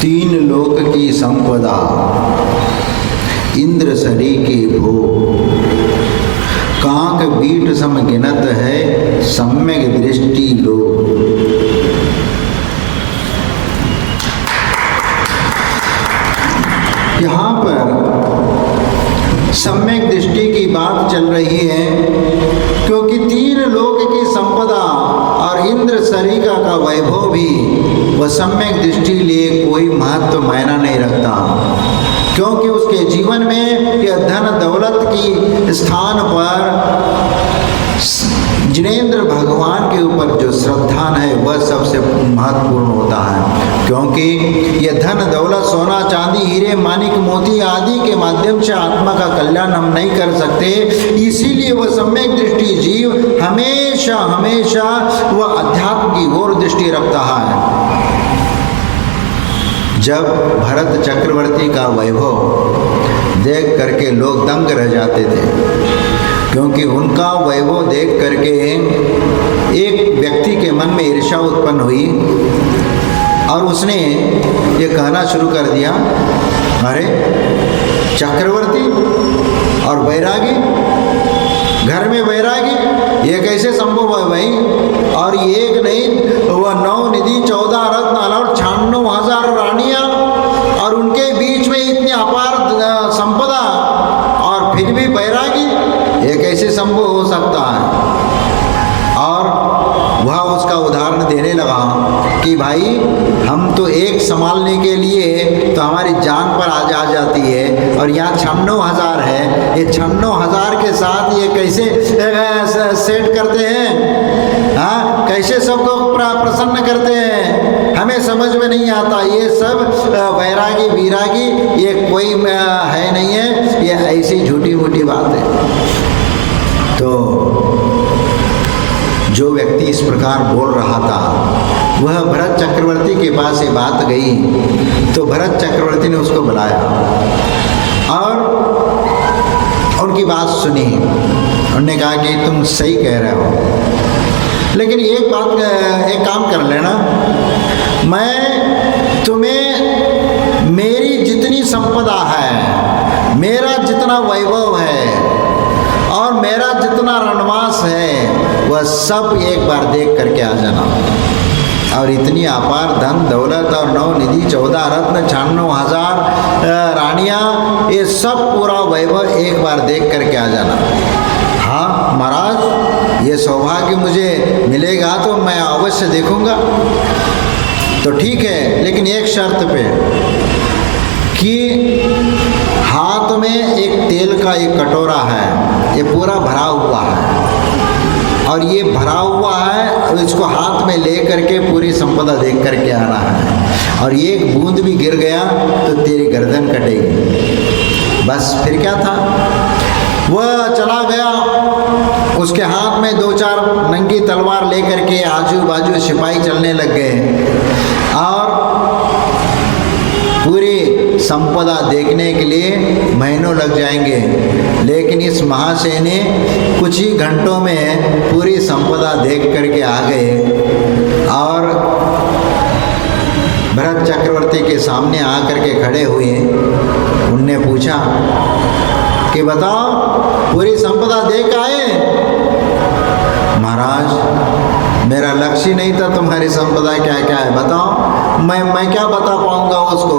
तीन लोक की संपदा, इंद्र सरी के भोग, कांक बीट सम गिनत है, सम्यक दृष्टि लोग। यहाँ पर सम्यक दृष्टि की बात चल रही है, क्योंकि तीन लोक की संपदा और इंद्र सरिगा का वैभव भी वह सम्यक दृष्टि लिए कोई महत्व मायना नहीं रखता, क्योंकि उसके जीवन में यह धन दौलत की स्थान पर जिनेंद्र भगवान के ऊपर जो श्रद्धा है वह सबसे महत्वपूर्ण होता है। क्योंकि यह धन दौलत सोना चांदी हीरे मानिक मोती आदि के माध्यम से आत्मा का कल्याण हम नहीं कर सकते, इसीलिए वह सम्यक दृष्टि जीव हमेशा हमेशा वह अध्यात्म की ओर दृष्टि रखता है। जब भरत चक्रवर्ती का वैभव देख करके लोग दंग रह जाते थे, क्योंकि उनका वैभव देख करके एक व्यक्ति के मन में ईर्ष्या उत्पन्न हुई और उसने ये कहना शुरू कर दिया, अरे चक्रवर्ती और बैरागी, घर में बैरागी, ये कैसे संभव है भाई? और एक नहीं वह 9 निधि 14 रत्न और 96,000 रानियां और उनके बीच में इतनी अपार संपदा और फिर भी बैरागी, ये कैसे संभव हो सकता है? और वह उसका उदाहरण देने लगा कि भाई हम तो एक संभालने के लिए तो हमारी जान पर आ जाती है, और यहाँ 96,000 है, ये 96,000 के साथ ये कैसे सेट करते हैं? हाँ, कैसे सबको प्रसन्न करते हैं? हमें समझ में नहीं आता। ये सब वैरागी वीरागी ये कोई है नहीं है, ये ऐसी झूठी मूठी बात है। तो जो व्यक्ति इस प्रकार बोल रहा था वह भरत चक्रवर्ती के पास ये बात गई, तो भरत चक्रवर्ती ने उसको बुलाया और उनकी बात सुनी। उन्होंने कहा कि तुम सही कह रहे हो, लेकिन एक काम कर लेना, मैं तुम्हें मेरी जितनी संपदा है, मेरा जितना वैभव है और मेरा जितना रणवास है, वह सब एक बार देख करके आ जाना। और इतनी अपार धन दौलत और 9 निधि 14 रत्न 96,000 रानियां, ये सब पूरा वैभव एक बार देख करके आ जाना। हाँ महाराज, ये सौभाग्य मुझे मिलेगा तो मैं अवश्य देखूंगा। तो ठीक है, लेकिन एक शर्त पे कि हाथ में एक तेल का एक कटोरा है, ये पूरा भरा हुआ है और ये भरा हुआ है, इसको हाथ में ले करके पूरी संपदा देख करके आना है, और एक बूंद भी गिर गया तो तेरी गर्दन कटेगी। बस फिर क्या था, वह चला गया, उसके हाथ में 2-4 नंगी तलवार ले करके आजू बाजू सिपाही चलने लग गए और पूरी संपदा देखने के लिए महीनों लग जाएंगे, लेकिन इस महाशय ने कुछ ही घंटों में पूरी संपदा देख करके आ गए और भरत चक्रवर्ती के सामने आकर के खड़े हुए। उनने पूछा कि बताओ पूरी संपदा देख आए? महाराज, मेरा लक्ष्य नहीं था तुम्हारी संपदा क्या क्या है, बताओ। मैं क्या बता पाऊंगा उसको,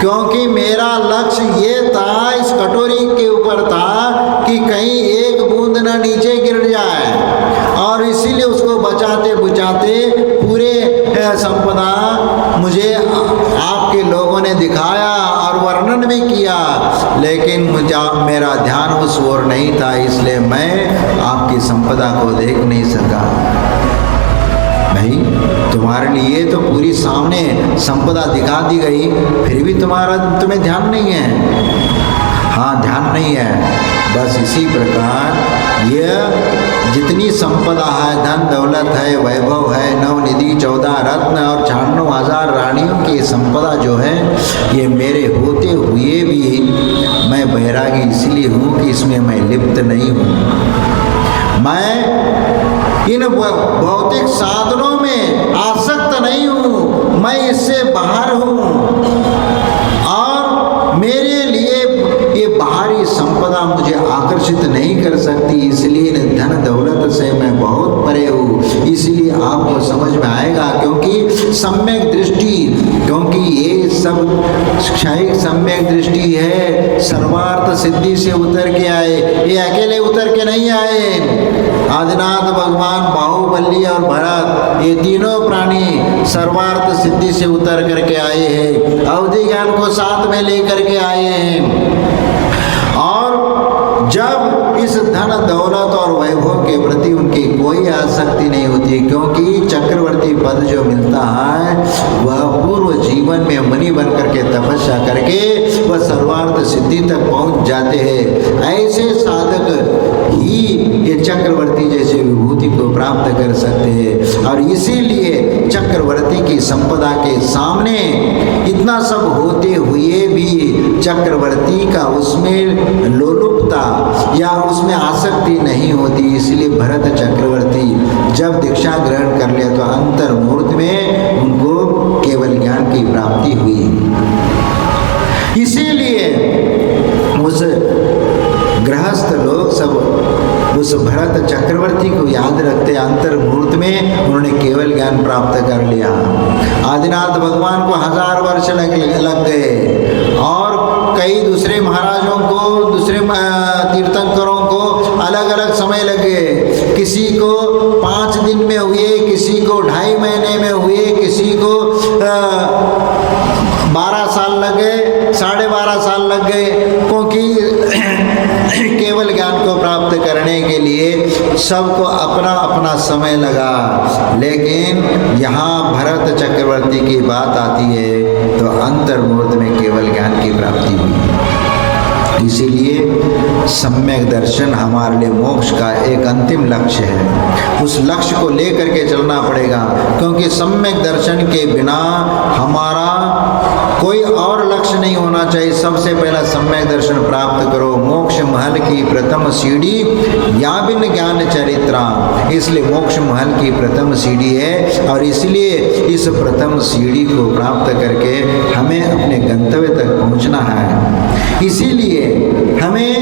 क्योंकि मेरा लक्ष्य ये था, इस कटोरी के ऊपर था कि कहीं एक बूंद न नीचे गिर जाए, और इसीलिए उसको बचाते बुझाते पूरे संपदा मुझे आपके लोगों ने दिखाया और वर्णन भी किया, लेकिन मेरा ध्यान उस ओर नहीं था, इसलिए मैं आपकी संपदा को देख नहीं सका। नहीं, तुम्हारे लिए तो पूरी सामने संपदा दिखा दी गई, फिर भी तुम्हें ध्यान नहीं है। हाँ, ध्यान नहीं है। बस इसी प्रकार यह जितनी संपदा है, धन दौलत है, वैभव है, 9 निधि 14 रत्न और 96,000 रानियों की संपदा जो है, ये मेरे होते हुए भी मैं बैरागी इसलिए हूँ कि इसमें मैं लिप्त नहीं हूँ। मैं इन भौतिक साधनों में आसक्त नहीं हूँ, मैं इससे बाहर हूँ। सकती, इसलिए धन दौलत से मैं बहुत परे हूँ। इसलिए आपको समझ में आएगा, क्योंकि सम्यक दृष्टि, क्योंकि ये सब क्षणिक सम्यक दृष्टि है। सर्वार्थ सिद्धि से उतर के आए, ये अकेले उतर के नहीं आए। आदिनाथ भगवान, बाहुबली और भरत, ये तीनों प्राणी सर्वार्थ सिद्धि से उतर करके आए हैं, अवधि ज्ञान को साथ में लेकर के आए हैं। और जब इस धन दौलत और वैभव के प्रति उनकी कोई आसक्ति नहीं होती, क्योंकि चक्रवर्ती पद जो मिलता है वह पूर्व जीवन में मुनि बन करके तपस्या करके वह सर्वार्थ सिद्धि तक पहुंच जाते हैं। ऐसे साधक ही ये चक्रवर्ती जैसे विभूति को प्राप्त कर सकते हैं। और इसीलिए चक्रवर्ती की संपदा के सामने इतना सब होते हुए भी चक्रवर्ती का उसमें लोलुपता या उसमें आसक्ति नहीं होती। इसलिए भरत चक्रवर्ती जब दीक्षा ग्रहण कर लिया तो अंतर मुहूर्त में उनको केवल ज्ञान की प्राप्ति हुई। इसीलिए उस गृहस्थ लोग सब उस भरत चक्रवर्ती को याद रखते, अंतर मुहूर्त में उन्होंने केवल ज्ञान प्राप्त कर लिया। आदिनाथ भगवान को 1000 वर्ष लग गए और कई दूसरे महाराजों को, दूसरे तीर्थंकरों को अलग अलग समय लगे। किसी को 5 दिन में हुए, किसी को 2.5 महीने में हुए, किसी को 12 साल लग गए, 12.5 साल लग गए, क्योंकि केवल ज्ञान को प्राप्त करने के लिए सबको अपना अपना समय लगा। लेकिन यहाँ भरत चक्रवर्ती की बात आती है तो अंतर मुहूर्त में केवल ज्ञान की प्राप्ति हुई। इसीलिए सम्यक दर्शन हमारे लिए मोक्ष का एक अंतिम लक्ष्य है। उस लक्ष्य को लेकर के चलना पड़ेगा, क्योंकि सम्यक दर्शन के बिना हमारा कोई और लक्ष्य नहीं होना चाहिए। सबसे पहला सम्यक दर्शन प्राप्त करो। मोक्ष महल की प्रथम सीढ़ी या बिन ज्ञान चरित्रा, इसलिए मोक्ष महल की प्रथम सीढ़ी है। और इसलिए इस प्रथम सीढ़ी को प्राप्त करके हमें अपने गंतव्य तक पहुंचना है। इसीलिए हमें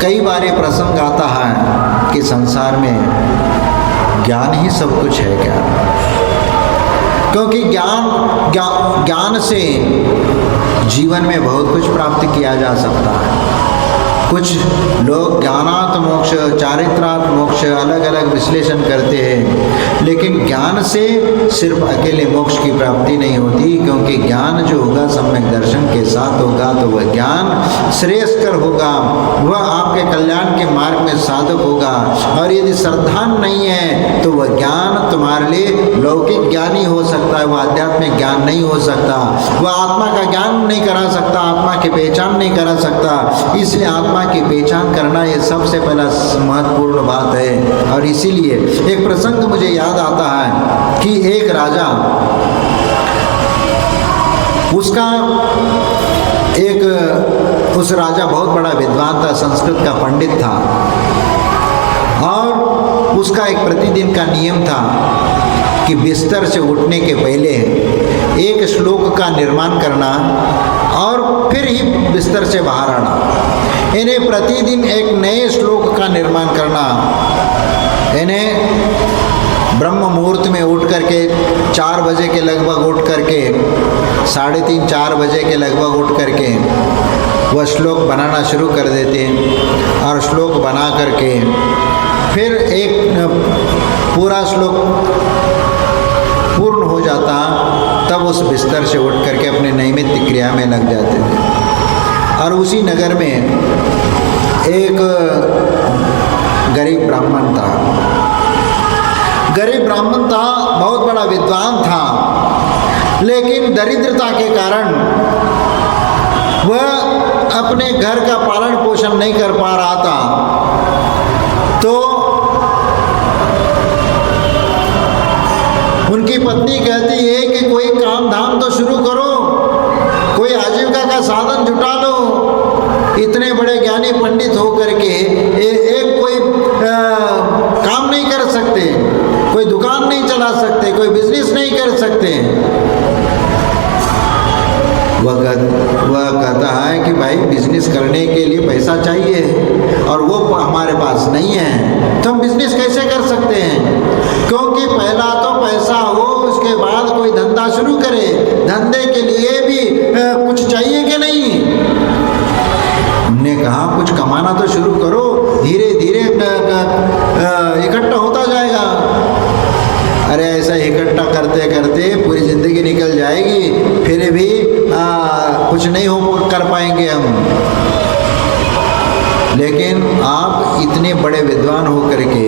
कई बार ये प्रसंग आता है कि संसार में ज्ञान ही सब कुछ है क्या? क्योंकि ज्ञान से जीवन में बहुत कुछ प्राप्त किया जा सकता है। कुछ लोग ज्ञानात् मोक्ष, चारित्रात् मोक्ष अलग अलग विश्लेषण करते हैं, लेकिन ज्ञान से सिर्फ अकेले मोक्ष की प्राप्ति नहीं होती, क्योंकि ज्ञान जो होगा सम्यक दर्शन के साथ होगा तो वह ज्ञान श्रेयस्कर होगा, वह आपके कल्याण के मार्ग में साधक होगा। और यदि श्रद्धा नहीं है तो वह ज्ञान तुम्हारे लिए लौकिक ज्ञान ही हो सकता है, वह आध्यात्मिक ज्ञान नहीं हो सकता, वह आत्मा का ज्ञान नहीं करा सकता, आत्मा की पहचान नहीं करा सकता। इसलिए आत्मा की पहचान करना ये सबसे पहला महत्वपूर्ण बात है। और इसीलिए एक प्रसंग मुझे याद आता है कि एक राजा, उस राजा बहुत बड़ा विद्वान था, संस्कृत का पंडित था, और उसका एक प्रतिदिन का नियम था कि बिस्तर से उठने के पहले एक श्लोक का निर्माण करना और फिर ही बिस्तर से बाहर आना। इन्हें प्रतिदिन एक नए श्लोक का निर्माण करना। इन्हें ब्रह्म मुहूर्त में उठ करके 4 बजे के लगभग उठ करके 3:30-4 बजे के लगभग उठ करके वह श्लोक बनाना शुरू कर देते और श्लोक बना करके फिर एक पूरा श्लोक पूर्ण हो जाता, तब उस बिस्तर से उठ करके अपने नैमित्तिक क्रिया में लग जाते थे। और उसी नगर में एक गरीब ब्राह्मण था। बहुत बड़ा विद्वान था, लेकिन दरिद्रता के कारण वह अपने घर का पालन पोषण नहीं कर पा रहा था। तो उनकी पत्नी कहती है कि कोई काम धाम तो शुरू करो, कोई आजीविका का साधन जुटा लो। इतने बड़े ज्ञानी पंडित होकर के एक कोई काम नहीं कर सकते, कोई दुकान नहीं चला सकते, कोई बिजनेस नहीं कर सकते। वह कहता है कि भाई बिजनेस करने के लिए पैसा चाहिए और वो हमारे पास नहीं है तो हम बिजनेस कैसे कर सकते हैं? क्योंकि पहला तो पैसा हो, उसके बाद कोई धंधा शुरू करे। धंधे के लिए भी कुछ चाहिए कि नहीं? हमने कहा कुछ कमाना तो शुरू करो, धीरे धीरे इकट्ठा होता जाएगा। अरे ऐसा इकट्ठा करते करते पूरी जिंदगी निकल जाएगी, फिर भी कुछ नहीं हो कर पाएंगे हम। लेकिन आप इतने बड़े विद्वान हो करके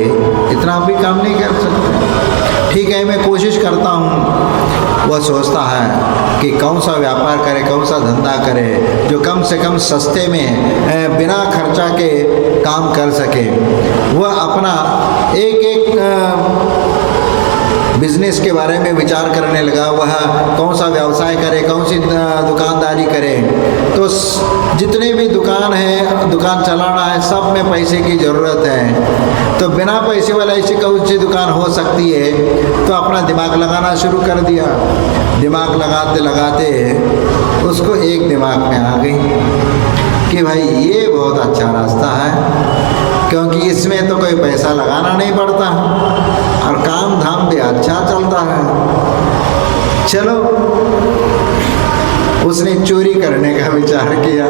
इतना भी काम नहीं कर सकते। ठीक है, मैं कोशिश करता हूँ। वह सोचता है कि कौन सा व्यापार करे, कौन सा धंधा करे जो कम से कम सस्ते में बिना खर्चा के काम कर सके। वह अपना एक बिजनेस के बारे में विचार करने लगा। वह कौन सा व्यवसाय करे, कौन सी दुकानदारी करे। तो जितने भी दुकान है, दुकान चलाना है, सब में पैसे की ज़रूरत है। तो बिना पैसे वाला ऐसी कौन सी दुकान हो सकती है? तो अपना दिमाग लगाना शुरू कर दिया। दिमाग लगाते लगाते उसको एक दिमाग में आ गई कि भाई ये बहुत अच्छा रास्ता है, क्योंकि इसमें तो कोई पैसा लगाना नहीं पड़ता और काम धाम भी अच्छा चलता है। चलो, उसने चोरी करने का विचार किया,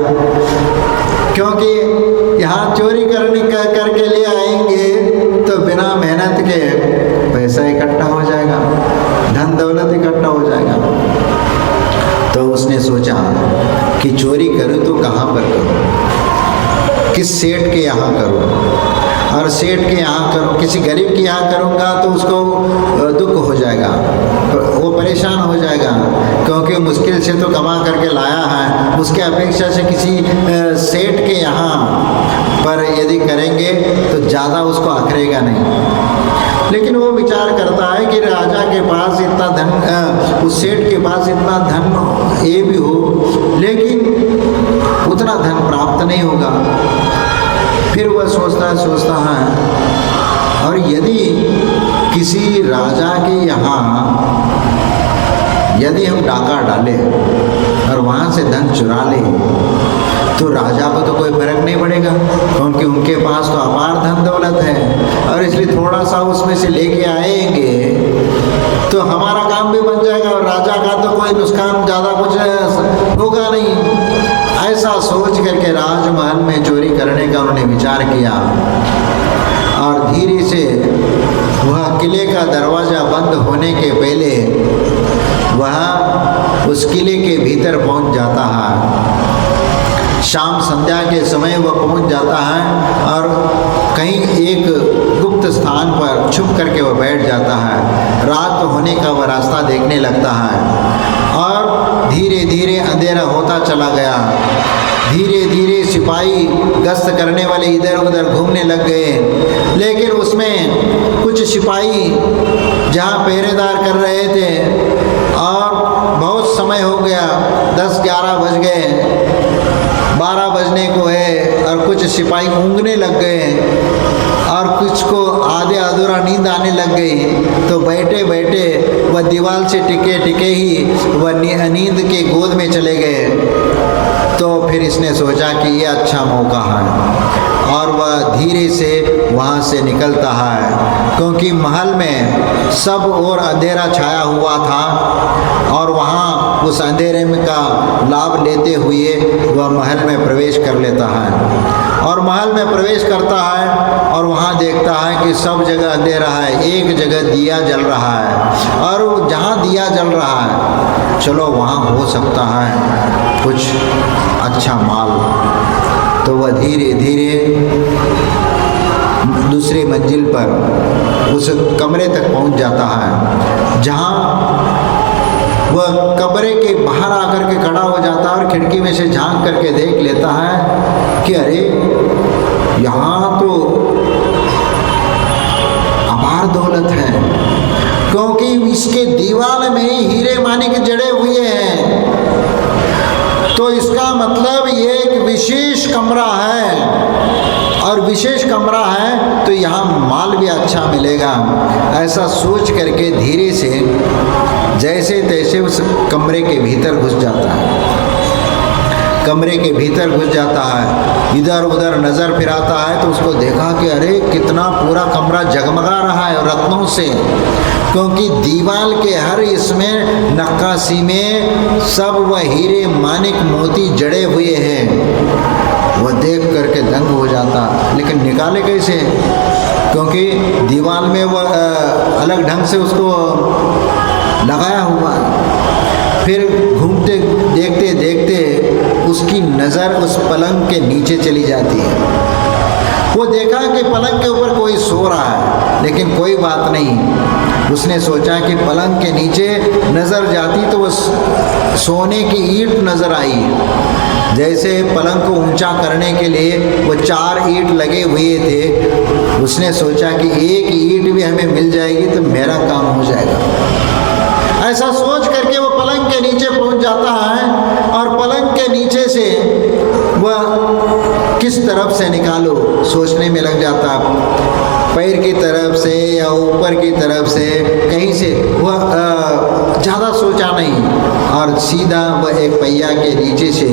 क्योंकि यहाँ चोरी करके ले आएंगे तो बिना मेहनत के पैसा इकट्ठा हो जाएगा, धन दौलत इकट्ठा हो जाएगा। तो उसने सोचा कि चोरी करूँ तो कहाँ पर करूँ, किस सेठ के यहाँ करूँ, और सेठ के यहाँ करूँ, किसी गरीब के यहाँ करूँगा तो उसको दुख हो जाएगा, वो परेशान हो जाएगा, क्योंकि मुश्किल से तो कमा करके लाया है। उसके अपेक्षा से किसी सेठ के यहाँ पर यदि करेंगे तो ज़्यादा उसको अखरेगा नहीं। लेकिन वो विचार करता है कि राजा के पास इतना धन, उस सेठ के पास इतना धन ये भी हो, लेकिन उतना धन प्राप्त नहीं होगा। फिर वह सोचता है और यदि किसी राजा के यहाँ यदि हम डाका डालें और वहाँ से धन चुरा लें तो राजा को तो कोई फर्क नहीं पड़ेगा, क्योंकि उनके पास तो अपार धन दौलत है, और इसलिए थोड़ा सा उसमें से लेके आएंगे तो हमारा काम भी बन जाएगा और राजा का तो कोई नुकसान ज़्यादा कुछ होगा नहीं। ऐसा सोच करके राजमहल में चोरी करने का उन्होंने विचार किया और धीरे से वह किले का दरवाज़ा बंद होने के पहले वह उस किले के भीतर पहुंच जाता है। शाम संध्या के समय वह पहुंच जाता है और कहीं एक गुप्त स्थान पर छुप करके वह बैठ जाता है। रात होने का वह रास्ता देखने लगता है और धीरे धीरे अंधेरा होता चला गया। धीरे धीरे सिपाही गश्त करने वाले इधर उधर घूमने लग गए, लेकिन उसमें कुछ सिपाही जहाँ पहरेदार कर रहे थे और बहुत समय हो गया, 10-11 बज गए, 12 बजने को है और कुछ सिपाही ऊँघने लग गए और कुछ को आधे अधूरा नींद आने लग गई। तो बैठे बैठे वह दीवार से टिके टिके ही वह नींद के गोद में चले गए। तो फिर इसने सोचा कि ये अच्छा मौका है और वह धीरे से वहाँ से निकलता है, क्योंकि महल में सब और अंधेरा छाया हुआ था और वहाँ उस अंधेरे में का लाभ लेते हुए वह महल में प्रवेश कर लेता है। और महल में प्रवेश करता है और वहाँ देखता है कि सब जगह अंधेरा है, एक जगह दिया जल रहा है और जहाँ दिया जल रहा है चलो वहाँ हो सकता है कुछ अच्छा माल। तो वह धीरे धीरे दूसरी मंजिल पर उस कमरे तक पहुँच जाता है, जहाँ वह कमरे के बाहर आकर के खड़ा हो जाता है और खिड़की में से झांक करके देख लेता है कि अरे यहाँ तो अपार दौलत है, क्योंकि इसके दीवार में हीरे माणिक जड़े हुए हैं। तो इसका मतलब ये एक विशेष कमरा है और विशेष कमरा है तो यहाँ माल भी अच्छा मिलेगा। ऐसा सोच करके धीरे से जैसे तैसे उस कमरे के भीतर घुस जाता है। कमरे के भीतर घुस जाता है, इधर उधर नज़र फिराता है तो उसको देखा कि अरे कितना पूरा कमरा जगमगा रहा है रत्नों से, क्योंकि दीवार के हर इसमें नक्काशी में सब वह हीरे मानिक मोती जड़े हुए हैं। वह देख करके दंग हो जाता, लेकिन निकाले कैसे, क्योंकि दीवार में वह अलग ढंग से उसको लगाया हुआ। फिर घूमते देखते देखते उसकी नज़र उस पलंग के नीचे चली जाती है। वो देखा कि पलंग के ऊपर कोई सो रहा है, लेकिन कोई बात नहीं। उसने सोचा कि पलंग के नीचे नज़र जाती तो वो सोने की ईंट नज़र आई। जैसे पलंग को ऊंचा करने के लिए वो 4 ईंट लगे हुए थे, उसने सोचा कि एक ईंट भी हमें मिल जाएगी तो मेरा काम हो जाएगा। ऐसा सोच करके वो पलंग के नीचे पहुंच जाता है और पलंग के नीचे से वह किस तरफ से निकालो सोचने में लग जाता। पैर की तरफ से या ऊपर की तरफ से, कहीं से वह ज़्यादा सोचा नहीं और सीधा वह एक पहिया के नीचे से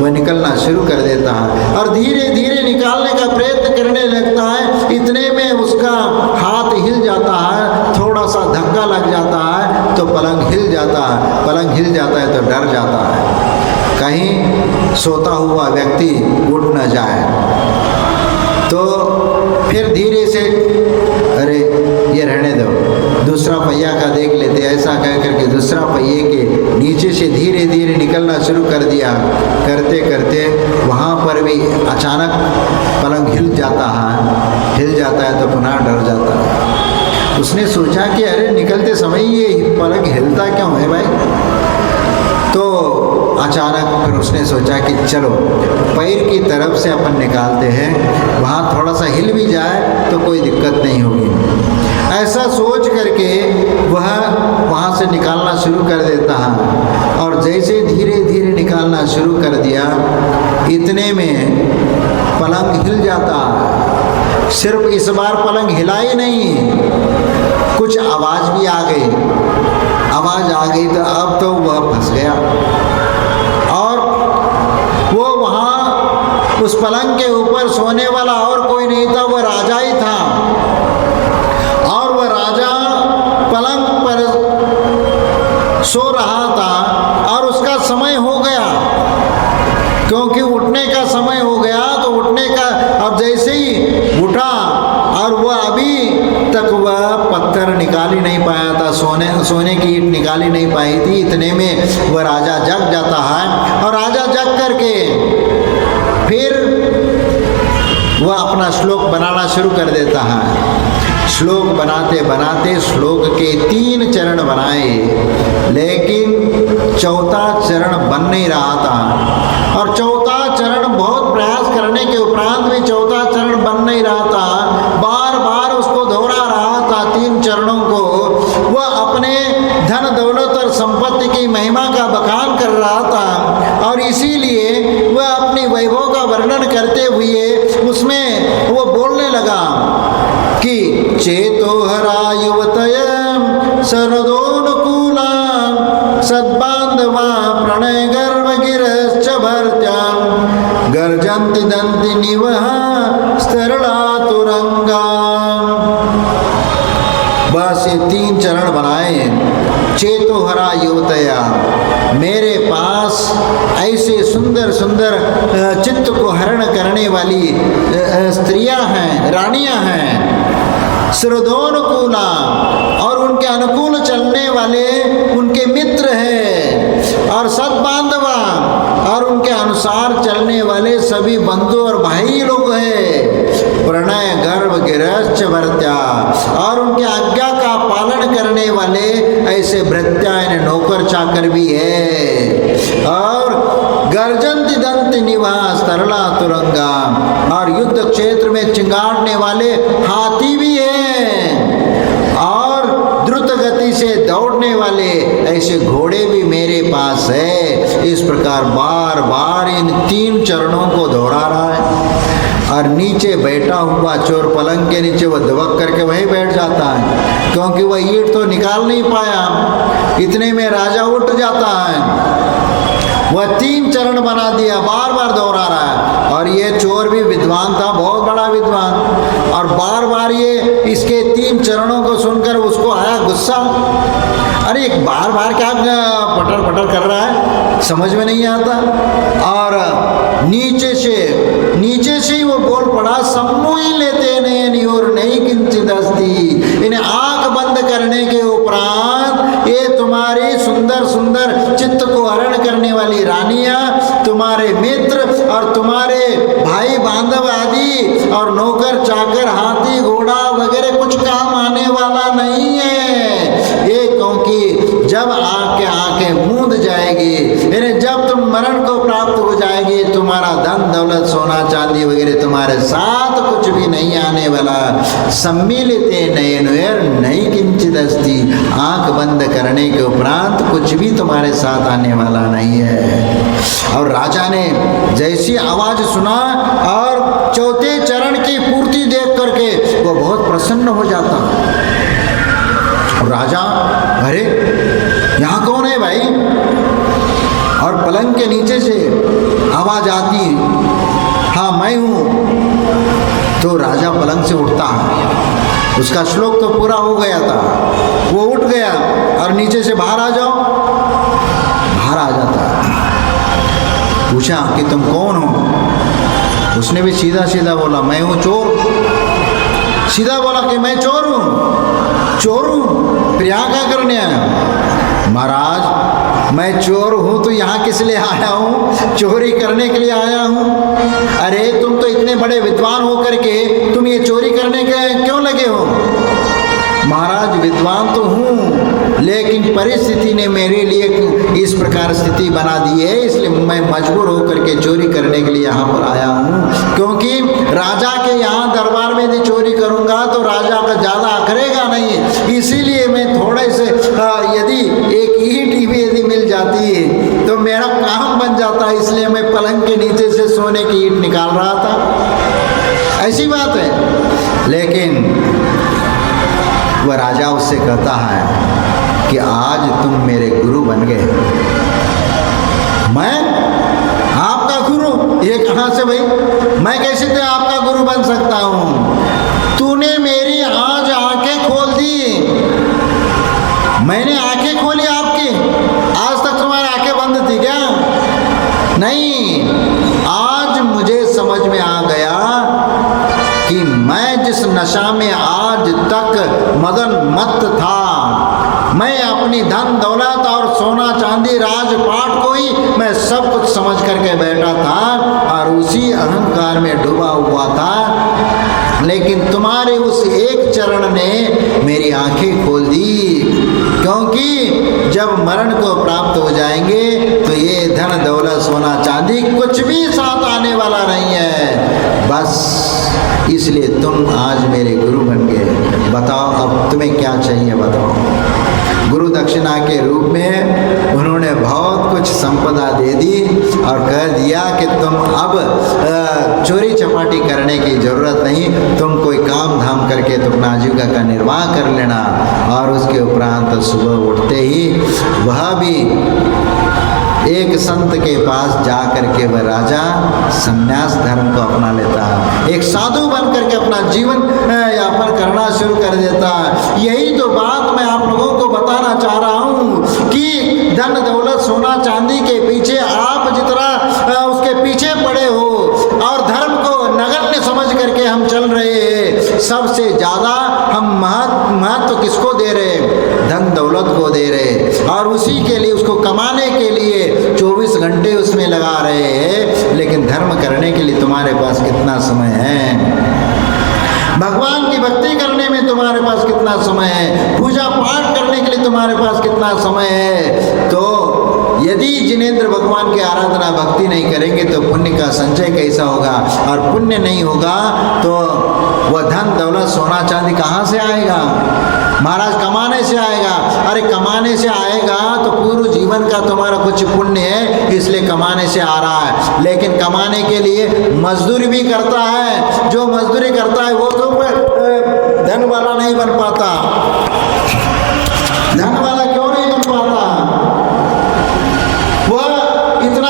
वह निकलना शुरू कर देता है और धीरे धीरे निकालने का प्रयत्न करने लगता है। इतने में उसका हाथ हिल जाता है, थोड़ा सा धक्का लग जाता है तो पलंग हिल जाता है। पलंग हिल जाता है तो डर जाता है कहीं सोता हुआ व्यक्ति उठ न जाए। तो फिर धीरे से अरे ये रहने दो, दूसरा पहिया का देख लेते, ऐसा कह करके दूसरा पहिए के नीचे से धीरे धीरे निकलना शुरू कर दिया। करते करते वहाँ पर भी अचानक पलंग हिल जाता है तो पुनः डर जाता है। उसने सोचा कि अरे निकलते समय ये पलंग हिलता क्यों है भाई। तो अचानक फिर उसने सोचा कि चलो पैर की तरफ से अपन निकालते हैं, वहाँ थोड़ा सा हिल भी जाए तो कोई दिक्कत नहीं होगी। ऐसा सोच करके वह वहाँ से निकालना शुरू कर देता है और जैसे धीरे धीरे निकालना शुरू कर दिया, इतने में पलंग हिल जाता है। सिर्फ इस बार पलंग हिला ही नहीं, कुछ आवाज़ भी आ गई। आवाज़ आ गई तो अब तो वह फंस गया और वो वहाँ उस पलंग के ऊपर सोने वाला और कोई नहीं था, वह राजा ही था। और वह राजा पलंग पर सो रहा था और उसका समय हो गया, क्योंकि उठने का समय हो गया। तो उठने का अब जैसे ही उठा और वह अभी तक वह पत्थर निकाल ही नहीं पाया था, सोने की ईंट निकाली नहीं पाई थी। इतने में वह राजा जग जाता है और राजा जग करके फिर वह अपना श्लोक बनाना शुरू कर देता है। श्लोक बनाते बनाते श्लोक के 3 चरण बनाए, लेकिन चौथा चरण बन नहीं रहा था और चौथा चरण बहुत प्रयास करने के उपरांत भी चौथा चरण बन नहीं रहा था। बार बार उसको दोहरा रहा था 3 चरणों को। वह अपने धन दौलत और संपत्ति की महिमा का बखान कर रहा था और इसीलिए वह अपनी वैभव का वर्णन करते हुए उसमें वो बोलने लगा कि चेतोहरा युवतय सरदोनुकूला सद्बांधवा प्रणय गर्भ गिरश्च भर्त्यां गर्जन्ति दन्ति निवह स्तरला तुरंगा। बस ये 3 चरण बनाए। चेतोहरा युवतया, मेरे पास ऐसे सुंदर सुंदर चित्त को हरण करने वाली स्त्रियां हैं, रानियां हैं। सुरदोनुकूला, और उनके अनुकूल चलने वाले उनके मित्र हैं। और सद्बांधवा, और उनके अनुसार चलने वाले सभी बंधु और भाई लोग हैं। प्रणय गर्भ गिरश्च भर्त्या, और उनके आज्ञा का पालन करने वाले ऐसे भृत्या नौकर चाकर भी है। और गर्जंति दंत निवास तरला तुरंगा, और युद्ध क्षेत्र में चिंगाड़ने वाले हाथी भी हैं। और द्रुत गति से दौड़ने वाले ऐसे घोड़े भी मेरे पास है। इस प्रकार बार बार इन 3 चरणों को दोहरा रहा है। और नीचे बैठा हुआ चोर पलंग के नीचे वह दबक करके वहीं बैठ जाता है, क्योंकि वह ईंट तो निकाल नहीं पाया। इतने में राजा उठ जाता है वह 3 चरण बना दिया, बार बार दोहरा रहा है। और ये चोर भी विद्वान था, बहुत बड़ा विद्वान, और बार बार ये इसके 3 चरणों को सुनकर उसको आया गुस्सा। अरे एक बार बार क्या पटर पटर कर रहा है, समझ में नहीं आता। और नीचे से ही वो बोल पड़ा, सम्मोही लेते नयन और नहीं किंचित हस्ती। इन्हें आंख बंद करने के उपरांत ये तुम्हारी सुंदर सुंदर चित्त को हरण करने वाली रानियां, तुम्हारे मित्र और तुम्हारे भाई बांधव आदि और नौकर चाकर हाथी घोड़ा वगैरह कुछ काम आने वाला नहीं है ये, क्योंकि जब आपके आंखें मूंद जाएगी, यानी जब तुम मरण को प्राप्त हो जाएगी, तुम्हारा धन दौलत सोना चांदी वगैरह तुम्हारे साथ कुछ भी नहीं आने वाला। सम्मिलित नयन नहीं किंचित अस्ति, आंख बंद करने के उपरांत कुछ भी तुम्हारे साथ आने वाला नहीं है। और राजा ने जैसी आवाज सुना और चौथे चरण की पूर्ति देख करके वो बहुत प्रसन्न हो जाता। राजा, अरे यहाँ कौन है भाई? और पलंग के नीचे से आवाज आती, हाँ मैं हूँ। तो राजा पलंग से उठता है, उसका श्लोक तो पूरा हो गया था, वो उठ गया और नीचे से बाहर आ जाओ, बाहर आ जाता। पूछा कि तुम कौन हो? उसने भी सीधा सीधा बोला, मैं हूँ चोर। सीधा बोला कि मैं चोर हूँ। चोर हूँ? फिर यहाँ क्या करने आया? महाराज मैं चोर हूँ तो यहाँ किस लिए आया हूँ? चोरी करने के लिए आया हूँ। अरे तुम तो इतने बड़े विद्वान हो करके तुम ये चोरी करने के क्यों लगे हो? महाराज विद्वान तो हूँ, लेकिन परिस्थिति ने मेरे लिए इस प्रकार स्थिति बना दी है, इसलिए मैं मजबूर होकर के चोरी करने के लिए यहाँ पर आया हूँ। क्योंकि राजा के यहाँ दरबार में यदि चोरी करूँगा तो राजा का ज़्यादा अखरेगा नहीं, इसीलिए मैं थोड़े से यदि एक ईंट भी यदि मिल जाती है तो मेरा काम बन जाता, इसलिए मैं पलंग के नीचे से सोने की ईंट निकाल रहा था। ऐसी बात है। लेकिन वह राजा उससे कहता है कि आज तुम मेरे गुरु बन गए। मैं आपका गुरु? ये कहाँ से भाई? मैं कैसे तो आपका गुरु बन सकता हूँ? तूने मेरी आज आंखें खोल दी। मैंने आंखें खोली आपकी? आज तक तुम्हारी आंखें बंद थी क्या? नहीं, आज मुझे समझ में आ गया कि मैं जिस नशा में आज तक मदन मत था, मैं अपनी धन दौलत और सोना चांदी राजपाट को ही मैं सब कुछ समझ करके बैठा था और उसी अहंकार में डूबा हुआ था। लेकिन तुम्हारे उस एक चरण ने मेरी आंखें खोल दी, क्योंकि जब मरण को प्राप्त हो जाएंगे तो ये धन दौलत सोना चांदी कुछ भी साथ आने वाला नहीं है। बस इसलिए तुम आज मेरे गुरु बन गए। बताओ अब तुम्हें क्या चाहिए, बताओ। गुरु दक्षिणा के रूप में उन्होंने बहुत कुछ संपदा दे दी और कह दिया कि तुम अब चोरी चपाटी करने की जरूरत नहीं, तुम कोई काम धाम करके तुम अपना आजीविका का निर्वाह कर लेना। और उसके उपरांत सुबह उठते ही वह भी एक संत के पास जा करके वह राजा संन्यास धर्म को अपना लेता है, एक साधु बन करके अपना जीवन यापन करना शुरू कर देता है। यही तो बात मैं आप लोगों को बताना चाह रहा हूँ कि धन दौलत सोना चांदी के पीछे आप जितना उसके पीछे पड़े हो और धर्म को नगण्य समझ करके हम चल रहे हैं, सबसे ज़्यादा हम महत्व किसको दे रहे? धन दौलत को दे रहे और उसी के लिए उसको कमाने के लिए 24 घंटे उसमें लगा रहे हैं। लेकिन धर्म करने के लिए तुम्हारे पास कितना समय है? भगवान की भक्ति करने में तुम्हारे पास कितना समय है? पूजा पाठ करने के लिए तुम्हारे पास कितना समय है? तो यदि जिनेंद्र भगवान की आराधना भक्ति नहीं करेंगे तो पुण्य का संचय कैसा होगा? और पुण्य नहीं होगा तो वह धन दौलत सोना चांदी कहाँ से आएगा? महाराज कमाने से आएगा। अरे कमाने से आएगा तो पूरे जीवन का तुम्हारा कुछ पुण्य है, इसलिए कमाने से आ रहा है। लेकिन कमाने के लिए मजदूरी भी करता है, जो मजदूरी करता है वो तो धन वाला नहीं बन पाता। धन वाला क्यों नहीं बन पाता? वह इतना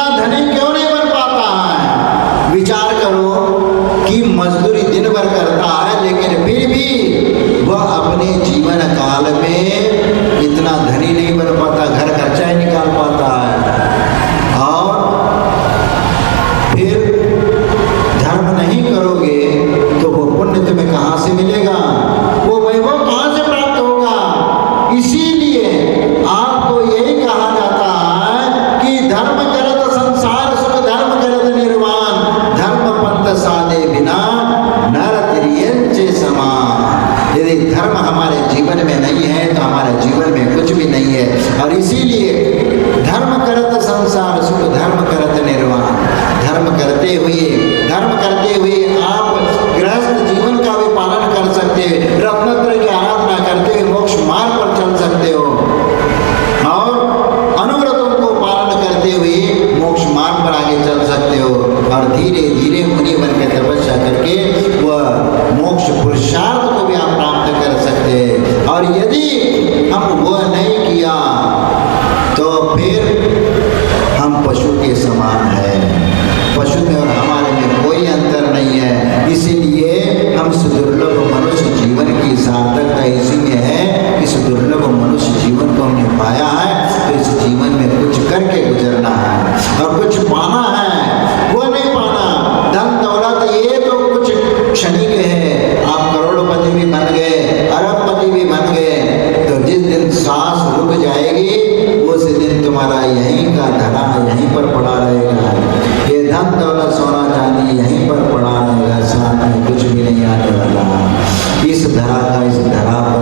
रत्नत्रय की आराधना करते हुए मोक्ष मार्ग पर चल सकते हो और अनुव्रतों को पालन करते हुए मोक्ष मार्ग पर आगे चल सकते हो और धीरे धीरे मुनि बन के तपस्या करके वह मोक्ष पुरुषार्थ को भी आप प्राप्त कर सकते हैं। और यदि हम वह नहीं किया तो फिर हम पशु के समान है। पशु में और हमारे में कोई अंतर नहीं है। इसीलिए हम इस दुर्लभ मनुष्य जीवन की सार्थकता इसी में है। इस दुर्लभ मनुष्य जीवन को हमने पाया है तो इस जीवन में कुछ करके गुजरना है और कुछ पाना है। वो नहीं पाना धन दौलत, ये तो कुछ क्षणिक है। आप करोड़पति भी बन गए, अरबपति भी बन गए, तो जिस दिन सांस रुक जाएगी उस दिन तुम्हारा यहीं का धरा यहीं पर पड़ा रहेगा। ये धन दौलत सोना चांदी यहीं पर पड़ा रहेगा, साथ में कुछ भी नहीं आने वाला। इस धरा का इस धरा पर